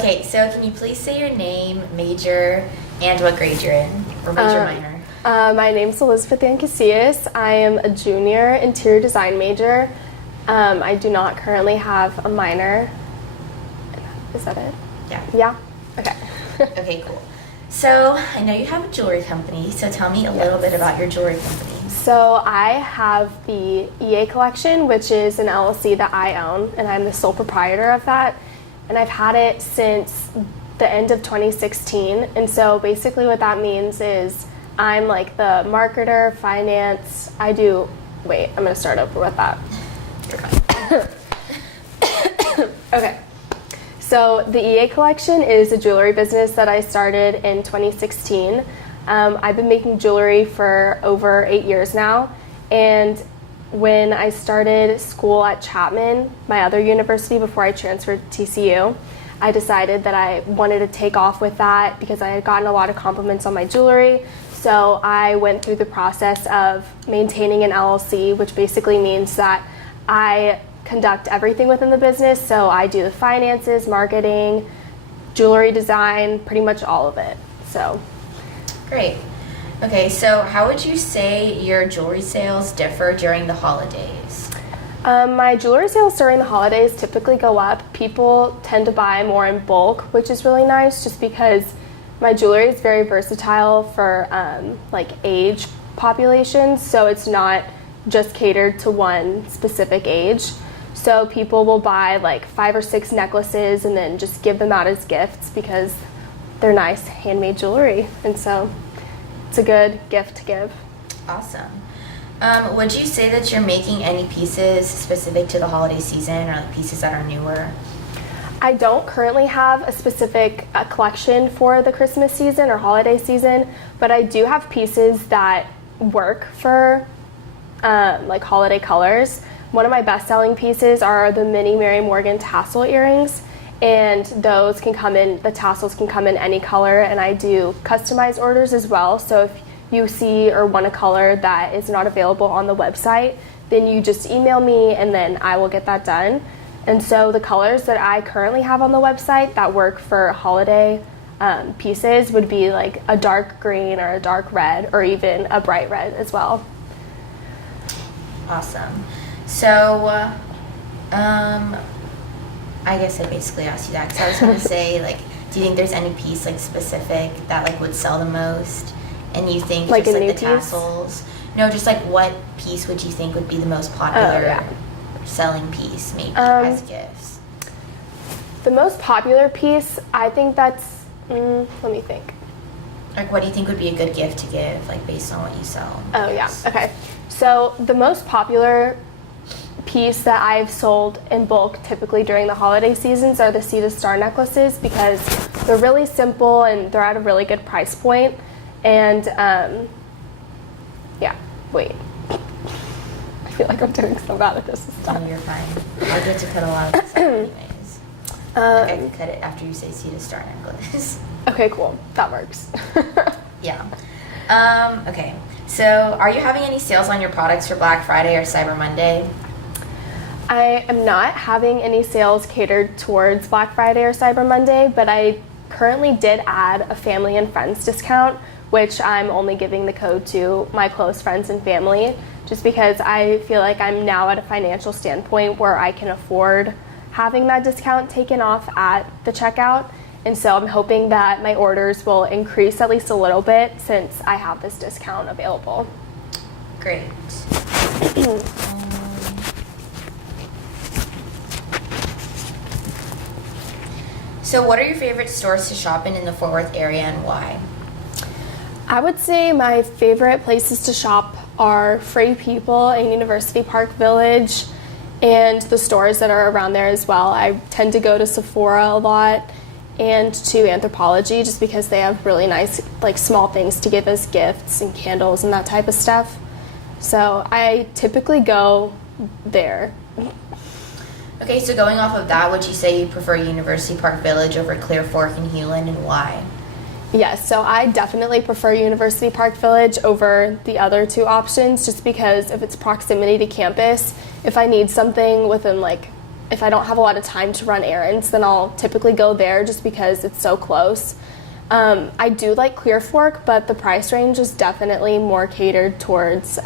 Okay, so can you please say your name, major, and what grade you're in, or major, minor? My name's Elizabeth Ann Casillas. I am a junior interior design major. I do not currently have a minor. Is that it? Yeah. Yeah? Okay. Okay, cool. So I know you have a jewelry company, so tell me a little bit about your jewelry company. So I have the EA Collection, which is an LLC that I own, and I'm the sole proprietor of that. And I've had it since the end of 2016. And so basically what that means is I'm like the marketer, finance. I'm going to start over with that. You're fine. Okay. So the EA Collection is a jewelry business that I started in 2016. I've been making jewelry for over 8 years now. And when I started school at Chapman, my other university before I transferred to TCU, I decided that I wanted to take off with that because I had gotten a lot of compliments on my jewelry. So I went through the process of maintaining an LLC, which basically means that I conduct everything within the business. So I do the finances, marketing, jewelry design, pretty much all of it. So Great. Okay, so how would you say your jewelry sales differ during the holidays? my jewelry sales during the holidays typically go up. People tend to buy more in bulk, which is really nice just because my jewelry is very versatile for like age populations. So it's not just catered to one specific age. So people will buy like 5 or 6 necklaces and then just give them out as gifts because they're nice handmade jewelry. And so it's a good gift to give. Awesome. Would you say that you're making any pieces specific to the holiday season or like pieces that are newer? I don't currently have a specific collection for the Christmas season or holiday season, but I do have pieces that work for like holiday colors. One of my best-selling pieces are the mini Mary Morgan tassel earrings, and those can come in, the tassels can come in any color, and I do customized orders as well. So if you see or want a color that is not available on the website, then you just email me and then I will get that done. And so the colors that I currently have on the website that work for holiday pieces would be like a dark green or a dark red or even a bright red as well. Awesome. So, I guess I basically asked you that because I was going to say, like, do you think there's any piece, like, specific that, like, would sell the most? And you think Like just, a like, new the piece? tassels? No, just, like, what piece would you think would be the most popular selling piece, maybe, as gifts? The most popular piece, I think that's, let me think. Like, what do you think would be a good gift to give, like, based on what you sell? Oh, yeah. Okay. So the most popular piece that I've sold in bulk typically during the holiday seasons are the Sea to Star necklaces because they're really simple and they're at a really good price point. And yeah, wait. I feel like I'm doing so bad at this No, stuff. you're fine. I get to cut a lot of this out anyways. Like, I could cut it after you say Sea to Star necklace. Okay, cool. That works. Yeah. Okay. So, are you having any sales on your products for Black Friday or Cyber Monday? I am not having any sales catered towards Black Friday or Cyber Monday, but I currently did add a family and friends discount, which I'm only giving the code to my close friends and family, just because I feel like I'm now at a financial standpoint where I can afford having that discount taken off at the checkout. And so I'm hoping that my orders will increase at least a little bit since I have this discount available. Great. So what are your favorite stores to shop in the Fort Worth area and why? I would say my favorite places to shop are Free People and University Park Village and the stores that are around there as well. I tend to go to Sephora a lot and to Anthropologie just because they have really nice like small things to give as gifts and candles and that type of stuff. So I typically go there. Okay, so going off of that, would you say you prefer University Park Village over Clear Fork and Hewlin, and why? Yes, so I definitely prefer University Park Village over the other two options just because of its proximity to campus. If I need something within like if I don't have a lot of time to run errands, then I'll typically go there just because it's so close. I do like Clear Fork, but the price range is definitely more catered towards,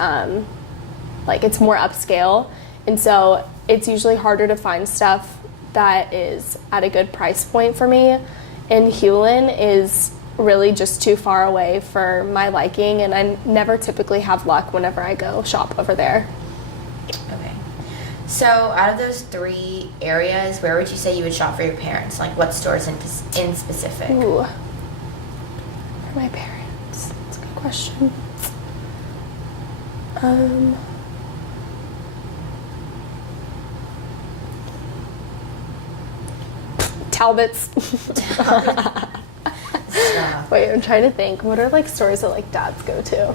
like, it's more upscale. And so it's usually harder to find stuff that is at a good price point for me. And Hewlin is really just too far away for my liking, and I never typically have luck whenever I go shop over there. Okay. So out of those 3 areas, where would you say you would shop for your parents? Like, what stores in specific? Ooh. For my parents. That's a good question. Talbot's. Wait, I'm trying to think. What are like stores that like dads go to?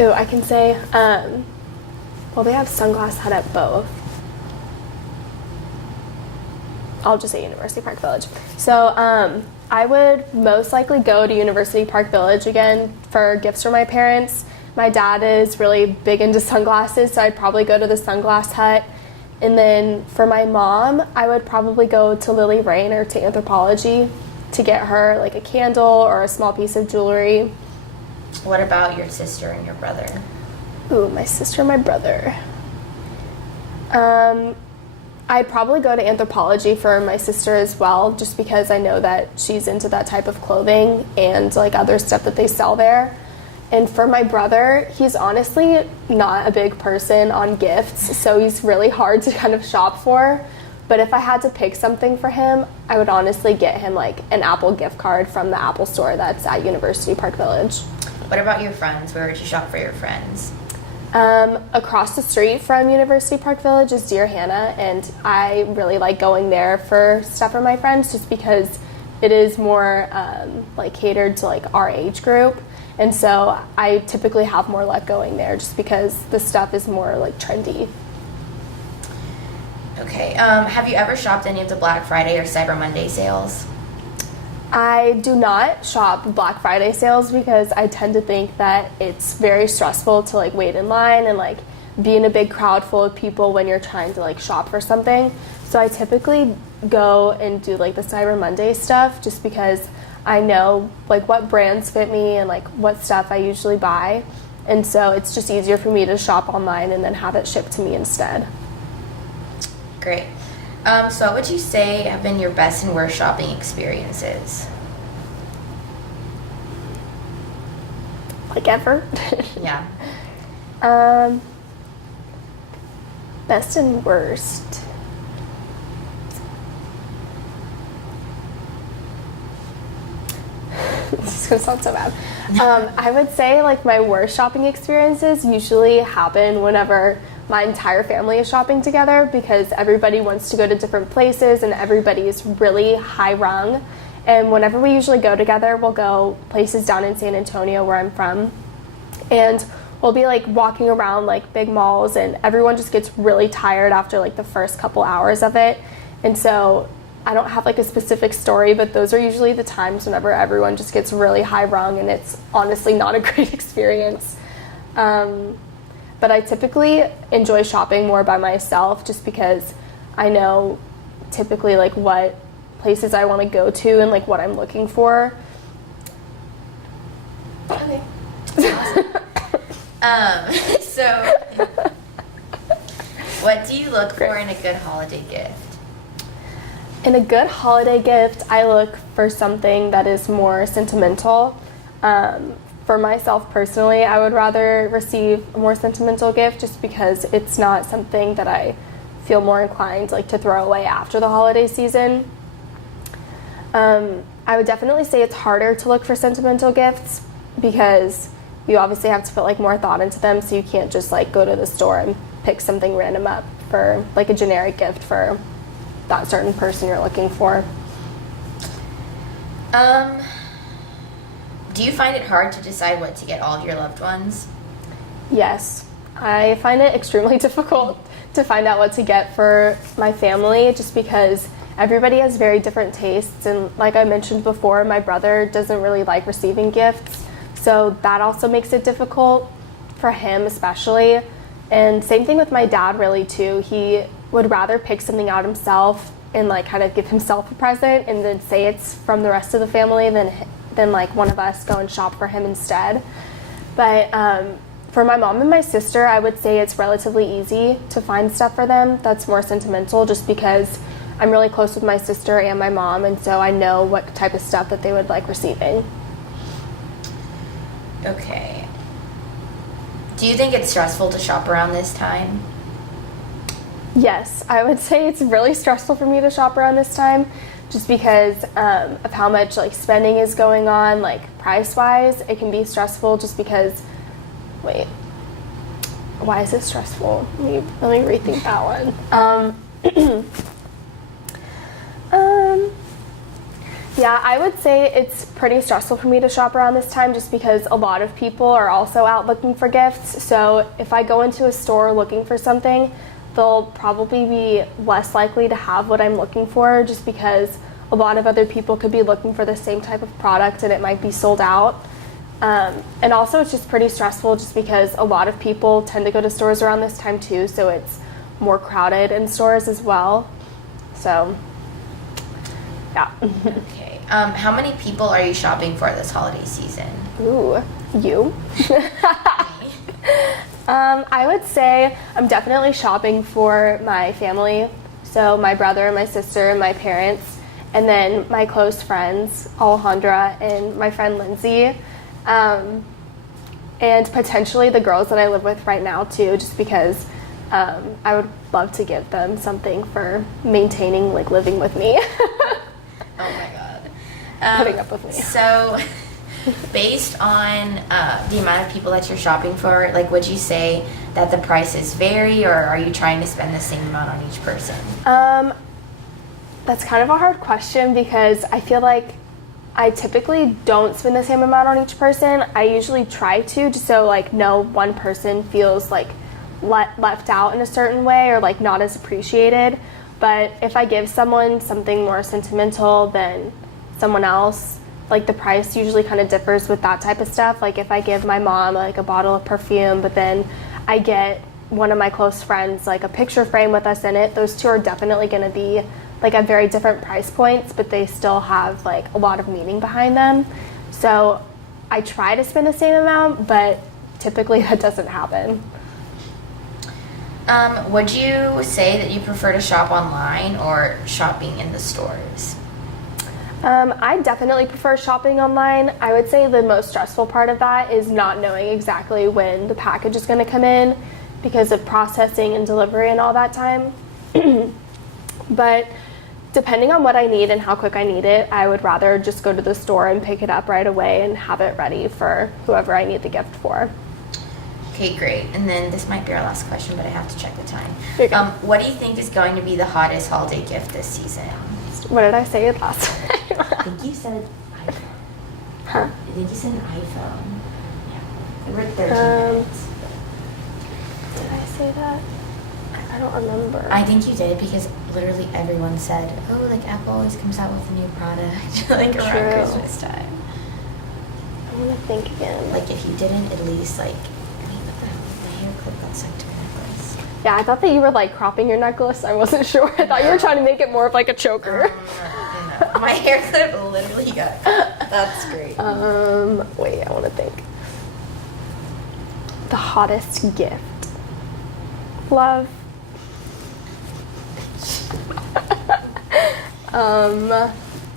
Ooh, I can say, well, they have Sunglass Hut at both. I'll just say University Park Village. So I would most likely go to University Park Village again for gifts for my parents. My dad is really big into sunglasses, so I'd probably go to the Sunglass Hut. And then for my mom, I would probably go to Lily Rain or to Anthropologie to get her like a candle or a small piece of jewelry. What about your sister and your brother? Ooh, my sister and my brother. I'd probably go to Anthropologie for my sister as well, just because I know that she's into that type of clothing and like other stuff that they sell there. And for my brother, he's honestly not a big person on gifts, so he's really hard to kind of shop for. But if I had to pick something for him, I would honestly get him like an Apple gift card from the Apple store that's at University Park Village. What about your friends? Where would you shop for your friends? Across the street from University Park Village is Dear Hannah, and I really like going there for stuff for my friends just because it is more like catered to like our age group. And so I typically have more luck going there just because the stuff is more like trendy. Okay. Have you ever shopped any of the Black Friday or Cyber Monday sales? I do not shop Black Friday sales because I tend to think that it's very stressful to like wait in line and like be in a big crowd full of people when you're trying to like shop for something. So I typically go and do like the Cyber Monday stuff just because I know like what brands fit me and like what stuff I usually buy. And so it's just easier for me to shop online and then have it shipped to me instead. Great. So what would you say have been your best and worst shopping experiences? Like ever? Yeah. Best and worst. This is gonna sound so bad. I would say like my worst shopping experiences usually happen whenever my entire family is shopping together because everybody wants to go to different places and everybody is really high rung. And whenever we usually go together, we'll go places down in San Antonio where I'm from. And we'll be like walking around like big malls and everyone just gets really tired after like the first couple hours of it. And so I don't have like a specific story, but those are usually the times whenever everyone just gets really high rung and it's honestly not a great experience. But I typically enjoy shopping more by myself just because I know typically like what places I want to go to and like what I'm looking for. Okay. Awesome. So what do you look for in a good holiday gift? In a good holiday gift, I look for something that is more sentimental. For myself personally, I would rather receive a more sentimental gift just because it's not something that I feel more inclined like to throw away after the holiday season. I would definitely say it's harder to look for sentimental gifts because you obviously have to put like more thought into them, so you can't just like go to the store and pick something random up for like a generic gift for that certain person you're looking for. Do you find it hard to decide what to get all of your loved ones? Yes, I find it extremely difficult to find out what to get for my family just because everybody has very different tastes, and like I mentioned before, my brother doesn't really like receiving gifts, so that also makes it difficult for him especially. And same thing with my dad really too. He would rather pick something out himself and like kind of give himself a present and then say it's from the rest of the family than like one of us go and shop for him instead. But for my mom and my sister, I would say it's relatively easy to find stuff for them that's more sentimental, just because I'm really close with my sister and my mom, and so I know what type of stuff that they would like receiving. Okay. Do you think it's stressful to shop around this time? Yes, I would say it's really stressful for me to shop around this time, just because of how much like spending is going on, like price-wise. It can be stressful just because, wait, why is it stressful? Let me rethink that one. Yeah, I would say it's pretty stressful for me to shop around this time, just because a lot of people are also out looking for gifts. So if I go into a store looking for something, they'll probably be less likely to have what I'm looking for, just because a lot of other people could be looking for the same type of product and it might be sold out. And also it's just pretty stressful just because a lot of people tend to go to stores around this time too, so it's more crowded in stores as well. So, yeah. Okay. How many people are you shopping for this holiday season? Ooh, you? I would say I'm definitely shopping for my family. So my brother, my sister, my parents, and then my close friends, Alejandra and my friend Lindsay. And potentially the girls that I live with right now too, just because I would love to give them something for maintaining, like, living with me. Oh my god. Putting up with me. So, based on the amount of people that you're shopping for, like, would you say that the prices vary, or are you trying to spend the same amount on each person? That's kind of a hard question, because I feel like I typically don't spend the same amount on each person. I usually try to, just so like no one person feels like left out in a certain way, or like not as appreciated. But if I give someone something more sentimental than someone else, like the price usually kind of differs with that type of stuff. Like if I give my mom like a bottle of perfume, but then I get one of my close friends like a picture frame with us in it, those two are definitely going to be like at very different price points, but they still have like a lot of meaning behind them. So I try to spend the same amount, but typically that doesn't happen. Would you say that you prefer to shop online or shopping in the stores? I definitely prefer shopping online. I would say the most stressful part of that is not knowing exactly when the package is going to come in because of processing and delivery and all that time. But depending on what I need and how quick I need it, I would rather just go to the store and pick it up right away and have it ready for whoever I need the gift for. Okay, great. And then this might be our last question, but I have to check the time. There you go. What do you think is going to be the hottest holiday gift this season? What did I say last time? I think you said iPhone. Huh? I think you said an iPhone. Yeah. We were 13 minutes. Did I say that? I don't remember. I think you did, because literally everyone said, oh, like Apple always comes out with a new product like around True. Christmas time. I want to think again. Like if you didn't at least like, I mean, the hair clip got stuck to my necklace. Yeah, I thought that you were like cropping your necklace. I wasn't sure. I thought you were trying to make it more of like a choker. No. My hair clip literally got cut. That's great. Wait, I want to think. The hottest gift. Love.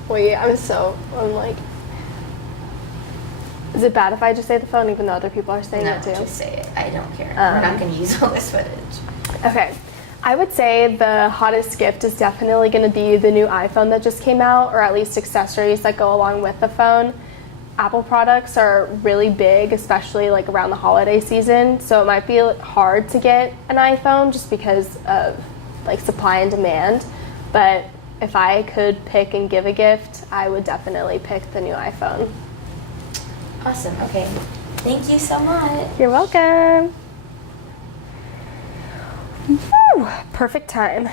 Wait, I'm like, is it bad if I just say the phone even though other people are saying No, it too? just say it. I don't care. We're not going to use all this footage. Okay. I would say the hottest gift is definitely going to be the new iPhone that just came out, or at least accessories that go along with the phone. Apple products are really big, especially like around the holiday season, so it might be hard to get an iPhone just because of like supply and demand. But if I could pick and give a gift, I would definitely pick the new iPhone. Awesome. Okay. Thank you so much. You're welcome. Woo, perfect time.